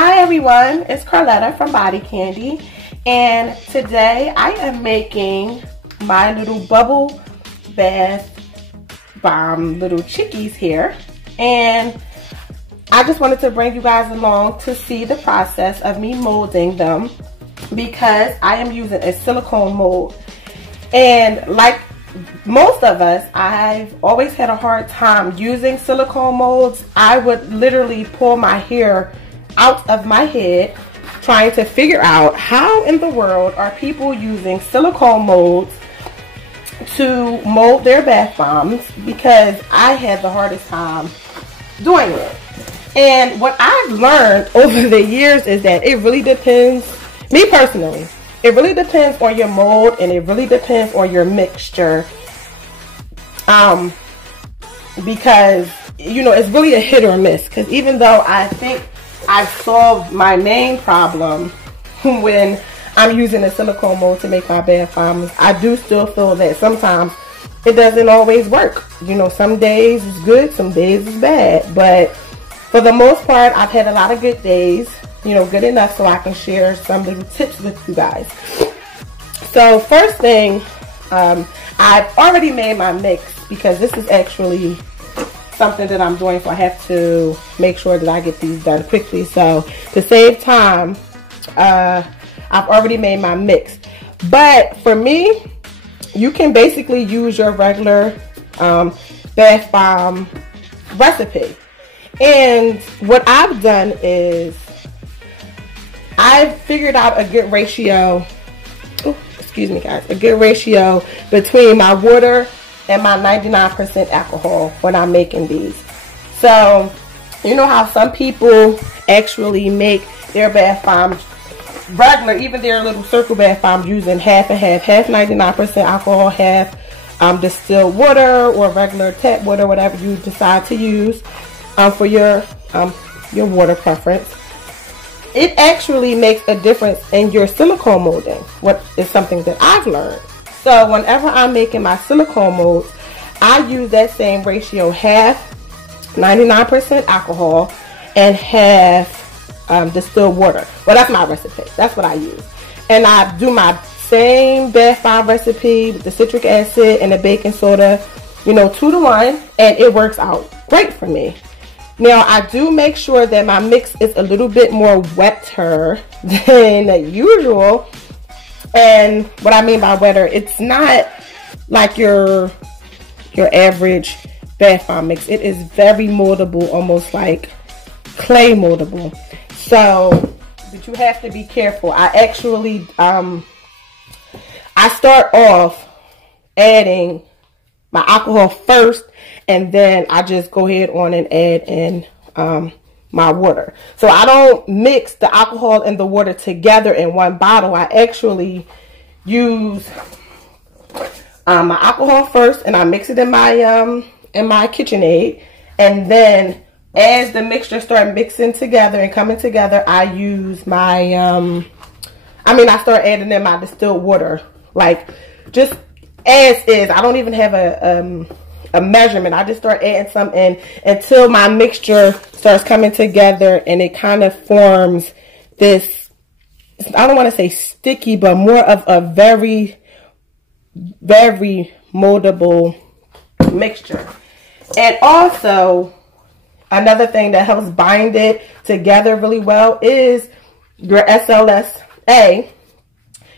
Hi everyone, it's Carletta from Body Candy, and today I am making my little bubble bath bomb little chickies here, and I just wanted to bring you guys along to see the process of me molding them because I am using a silicone mold. And like most of us, I've always had a hard time using silicone molds. I would literally pull my hair out of my head trying to figure out how in the world are people using silicone molds to mold their bath bombs, because I had the hardest time doing it. And what I've learned over the years is that it really depends, me personally, it really depends on your mold and it really depends on your mixture. Because, you know, it's really a hit or miss. Because even though I think I've solved my main problem when I'm using a silicone mold to make my bath bombs, I do still feel that sometimes it doesn't always work. You know, some days it's good, some days it's bad. But for the most part, I've had a lot of good days, you know, good enough so I can share some little tips with you guys. So first thing, I've already made my mix because this is actually something that I'm doing, so I have to make sure that I get these done quickly. So to save time, I've already made my mix. But for me, you can basically use your regular bath bomb recipe. And what I've done is I've figured out a good ratio, excuse me guys, a good ratio between my water and my 99% alcohol when I'm making these. So, you know how some people actually make their bath bombs regular, even their little circle bath bombs, using half and half, half 99% alcohol, half distilled water or regular tap water, whatever you decide to use for your water preference. It actually makes a difference in your silicone molding, what is something that I've learned. So whenever I'm making my silicone molds, I use that same ratio, half 99% alcohol and half distilled water. Well, that's my recipe. That's what I use. And I do my same bath bomb recipe with the citric acid and the baking soda, you know, 2-to-1, and it works out great for me. Now, I do make sure that my mix is a little bit more wetter than usual. And what I mean by wetter, it's not like your average bath bomb mix. It is very moldable, almost like clay moldable. So, but you have to be careful. I actually, I start off adding my alcohol first, and then I just go ahead on and add in my water. So I don't mix the alcohol and the water together in one bottle. I actually use my alcohol first, and I mix it in my KitchenAid, and then as the mixture starts mixing together and coming together, I use my I start adding in my distilled water, like just as is. I don't even have a measurement. I just start adding some in until my mixture starts coming together and it kind of forms this, I don't want to say sticky, but more of a very, very moldable mixture. And also, another thing that helps bind it together really well is your SLSA,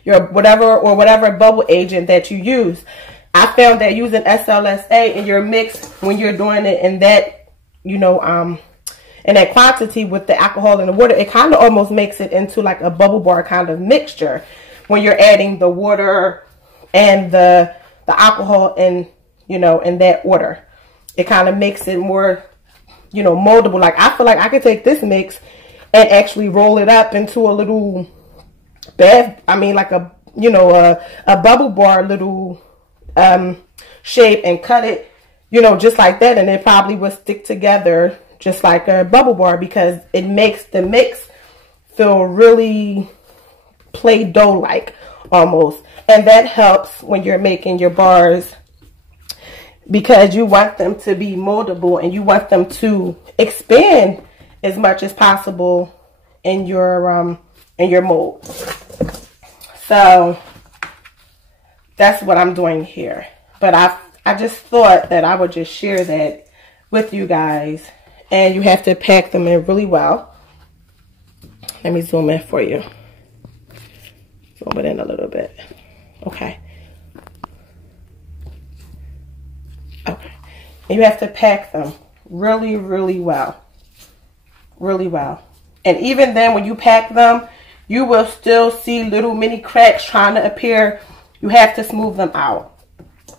your whatever bubble agent that you use. I found that using SLSA in your mix, when you're doing it in that, you know, in that quantity with the alcohol and the water, it kind of almost makes it into like a bubble bar kind of mixture when you're adding the water and the alcohol in, you know, in that order. It kind of makes it more, you know, moldable. Like, I feel like I could take this mix and actually roll it up into a little bath, like a, you know, a bubble bar little shape, and cut it, you know, just like that, and it probably would stick together just like a bubble bar, because it makes the mix feel really Play-Doh like almost. And that helps when you're making your bars, because you want them to be moldable and you want them to expand as much as possible in your mold. So that's what I'm doing here. But I just thought that I would just share that with you guys. And you have to pack them in really well. Let me zoom in for you. Zoom it in a little bit. Okay. Okay. And you have to pack them really, really well. Really well. And even then, when you pack them, you will still see little mini cracks trying to appear. You have to smooth them out.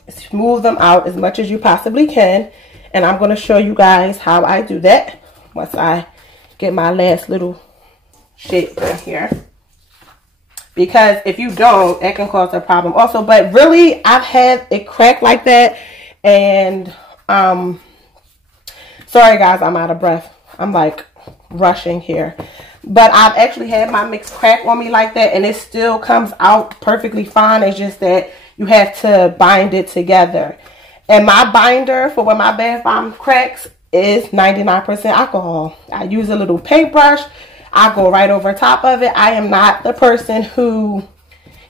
Smooth them out as much as you possibly can. And I'm going to show you guys how I do that once I get my last little shape in here. Because if you don't, it can cause a problem also. But really, I've had it crack like that. And sorry guys, I'm out of breath. I'm like rushing here. But I've actually had my mix crack on me like that, and it still comes out perfectly fine. It's just that you have to bind it together. And my binder for when my bath bomb cracks is 99% alcohol. I use a little paintbrush. I go right over top of it. I am not the person who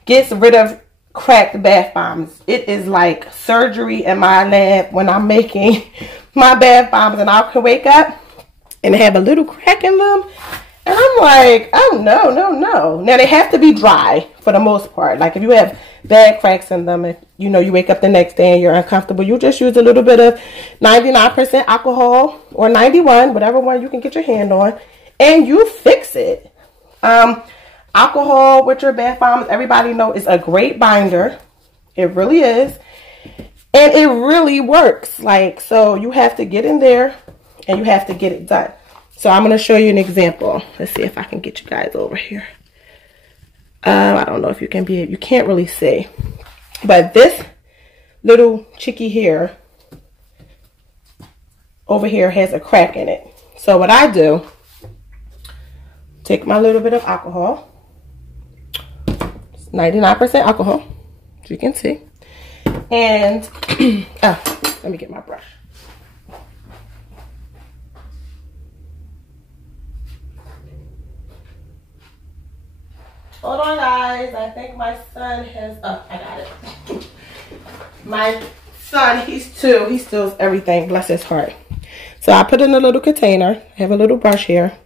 gets rid of cracked bath bombs. It is like surgery in my lab when I'm making my bath bombs, and I can wake up and have a little crack in them. And I'm like, oh, no, no, no. Now, they have to be dry for the most part. Like, if you have bad cracks in them, if, you know, you wake up the next day and you're uncomfortable, you just use a little bit of 99% alcohol or 91, whatever one you can get your hand on, and you fix it. Alcohol with your bath bombs, everybody knows, is a great binder. It really is. And it really works. Like, so you have to get in there and you have to get it done. So I'm going to show you an example. Let's see if I can get you guys over here. I don't know if you can you can't really see. But this little chickie here, over here, has a crack in it. So what I do, take my little bit of alcohol. It's 99% alcohol, as you can see. And, let me get my brush. Hold on, guys. I think my son has... Oh, I got it. My son, he's 2. He steals everything. Bless his heart. So I put in a little container. I have a little brush here.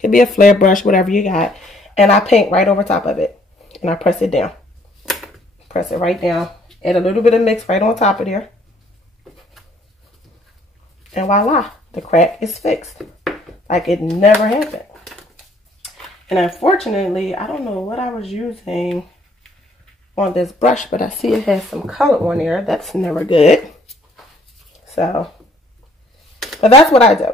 Could be a flare brush, whatever you got. And I paint right over top of it. And I press it down. Press it right down. Add a little bit of mix right on top of there. And voila. The crack is fixed. Like it never happened. And unfortunately, I don't know what I was using on this brush, but I see it has some color on there. That's never good. So, but that's what I do.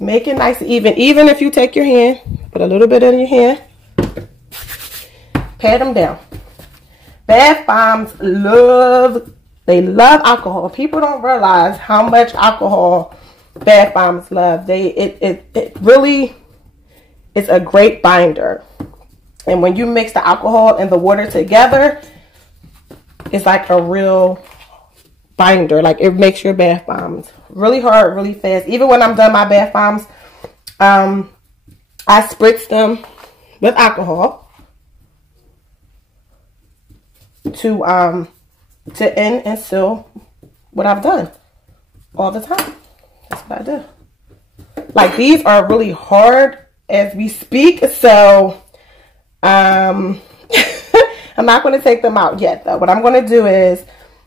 Make it nice and even. Even if you take your hand, put a little bit in your hand, pat them down. Bath bombs they love alcohol. People don't realize how much alcohol bath bombs love. It really... It's a great binder. And when you mix the alcohol and the water together, it's like a real binder. Like it makes your bath bombs really hard, really fast. Even when I'm done my bath bombs, I spritz them with alcohol to end and seal what I've done all the time. That's what I do. Like these are really hard as we speak, so I'm not going to take them out yet though. What I'm going to do is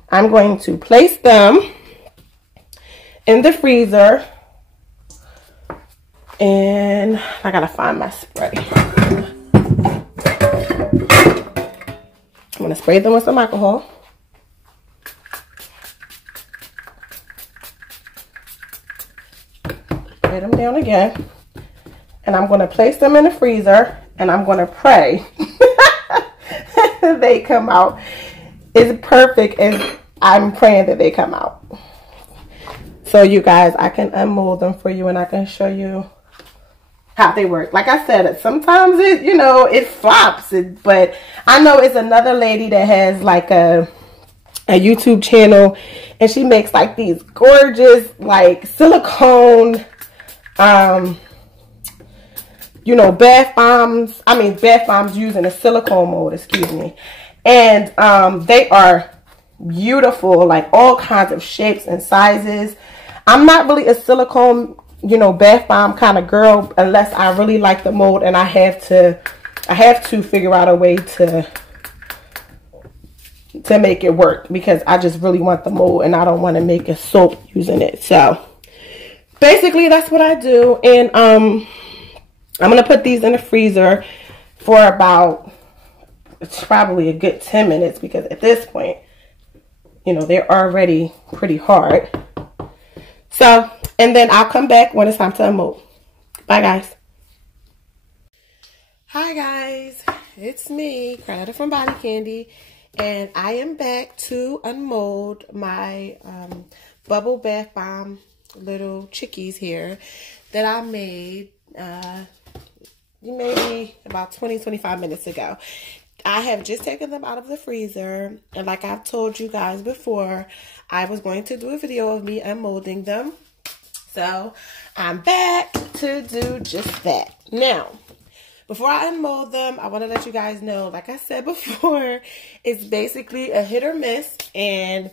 I'm going to place them in the freezer, and I gotta find my spray. I'm going to spray them with some alcohol. Spray them down again. And I'm going to place them in the freezer, and I'm going to pray they come out as perfect as I'm praying that they come out. So you guys, I can unmold them for you, and I can show you how they work. Like I said, sometimes it, you know, it flops. But I know it's another lady that has like a YouTube channel, and she makes like these gorgeous like silicone you know, bath bombs. I mean, bath bombs using a silicone mold, excuse me. And they are beautiful, like all kinds of shapes and sizes. I'm not really a silicone, you know, bath bomb kind of girl unless I really like the mold and I have to figure out a way to make it work, because I just really want the mold and I don't want to make a soap using it. So basically that's what I do. And I'm gonna put these in the freezer for about, it's probably a good 10 minutes, because at this point, you know, they're already pretty hard. So, and then I'll come back when it's time to unmold. Bye, guys. Hi, guys. It's me, Carlotta from Body Candy, and I am back to unmold my bubble bath bomb little chickies here that I made maybe about 20-25 minutes ago. I have just taken them out of the freezer, and like I've told you guys before, I was going to do a video of me unmolding them. So I'm back to do just that. Now, before I unmold them, I want to let you guys know, like I said before, it's basically a hit or miss, and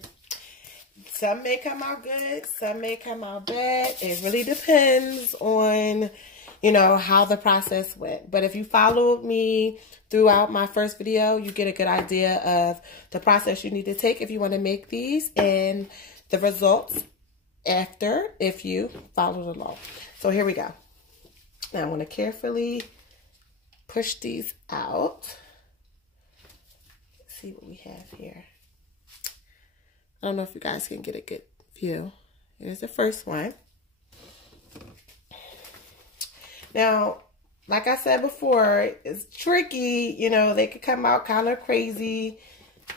some may come out good, some may come out bad. It really depends on, you know, how the process went. But if you followed me throughout my first video, you get a good idea of the process you need to take if you want to make these, and the results after if you followed along. So here we go. Now I'm going to carefully push these out. Let's see what we have here. I don't know if you guys can get a good view. Here's the first one. Now, like I said before, it's tricky. You know, they could come out kind of crazy.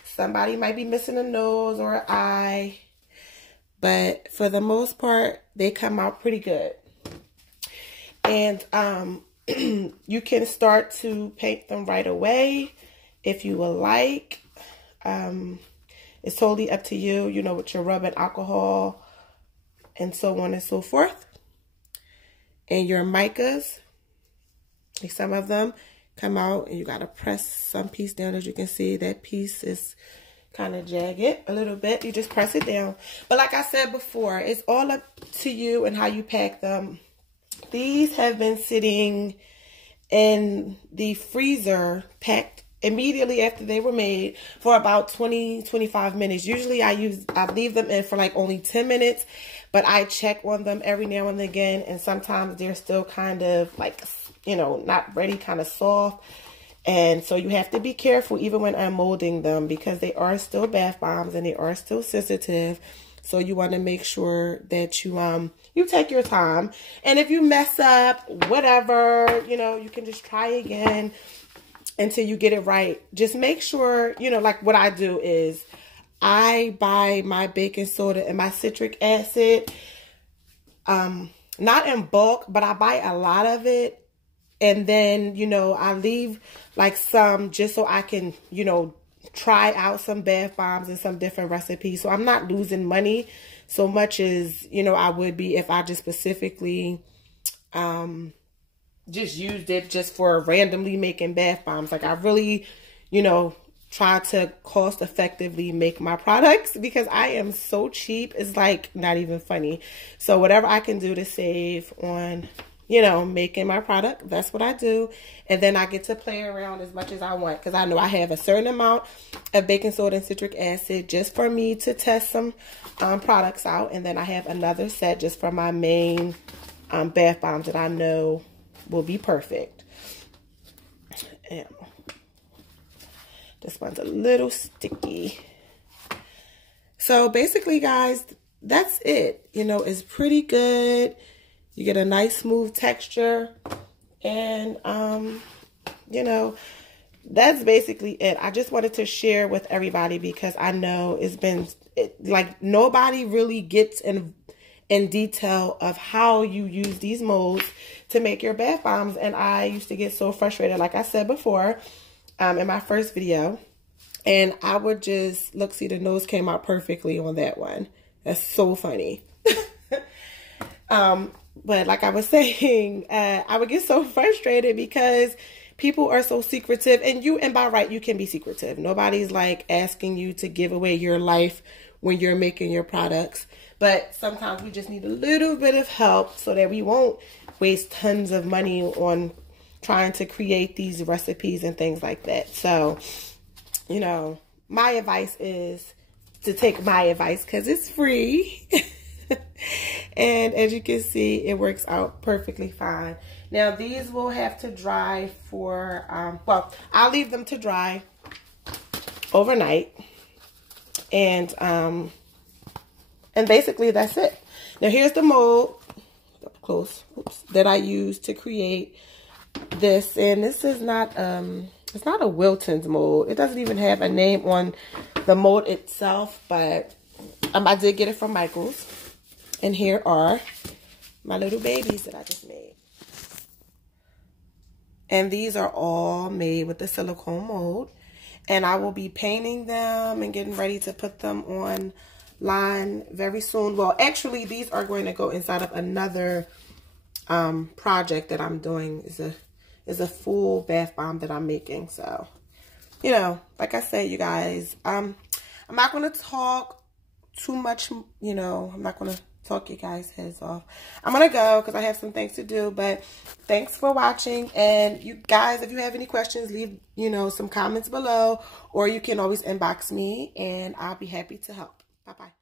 Somebody might be missing a nose or an eye. But for the most part, they come out pretty good. And you can start to paint them right away if you would like. It's totally up to you, you know, with your rubbing alcohol and so on and so forth. And your micas, like some of them come out and you got to press some piece down. As you can see, that piece is kind of jagged a little bit. You just press it down. But like I said before, it's all up to you and how you pack them. These have been sitting in the freezer packed immediately after they were made for about 20-25 minutes. Usually I leave them in for like only 10 minutes, but I check on them every now and again, and sometimes they're still kind of like, you know, not ready, kind of soft. And so you have to be careful even when I'm molding them, because they are still bath bombs and they are still sensitive. So you want to make sure that you take your time. And if you mess up, whatever, you know, you can just try again until you get it right. Just make sure, you know, like what I do is I buy my baking soda and my citric acid, not in bulk, but I buy a lot of it. And then, you know, I leave like some just so I can, you know, try out some bath bombs and some different recipes. So I'm not losing money so much as, you know, I would be if I just specifically just used it just for randomly making bath bombs. Like I really, you know, try to cost effectively make my products, because I am so cheap. It's like not even funny. So whatever I can do to save on, you know, making my product, that's what I do. And then I get to play around as much as I want, because I know I have a certain amount of baking soda and citric acid just for me to test some products out. And then I have another set just for my main bath bombs that I know will be perfect. And this one's a little sticky. So basically, guys, that's it. You know, it's pretty good. You get a nice smooth texture, and you know, that's basically it. I just wanted to share with everybody, because I know it's been like nobody really gets in detail of how you use these molds to make your bath bombs. And I used to get so frustrated, like I said before, in my first video, and I would just look, see, the nose came out perfectly on that one. That's so funny. But like I was saying, I would get so frustrated because people are so secretive, and by right, you can be secretive. Nobody's like asking you to give away your life when you're making your products. But sometimes we just need a little bit of help so that we won't waste tons of money on trying to create these recipes and things like that. So, you know, my advice is to take my advice because it's free. And as you can see, it works out perfectly fine. Now, these will have to dry for, well, I'll leave them to dry overnight. And basically that's it. Now, here's the mold, up close, oops, that I use to create this. And this is not, it's not a Wilton's mold. It doesn't even have a name on the mold itself, but I did get it from Michael's. And here are my little babies that I just made. And these are all made with the silicone mold. And I will be painting them and getting ready to put them online very soon. Well, actually, these are going to go inside of another project that I'm doing. Is a full bath bomb that I'm making. So, you know, like I said, you guys, I'm not going to talk too much, you know, I'm not going to talk you guys' heads off. I'm going to go because I have some things to do, but thanks for watching. And you guys, if you have any questions, leave, you know, some comments below, or you can always inbox me and I'll be happy to help. Bye-bye.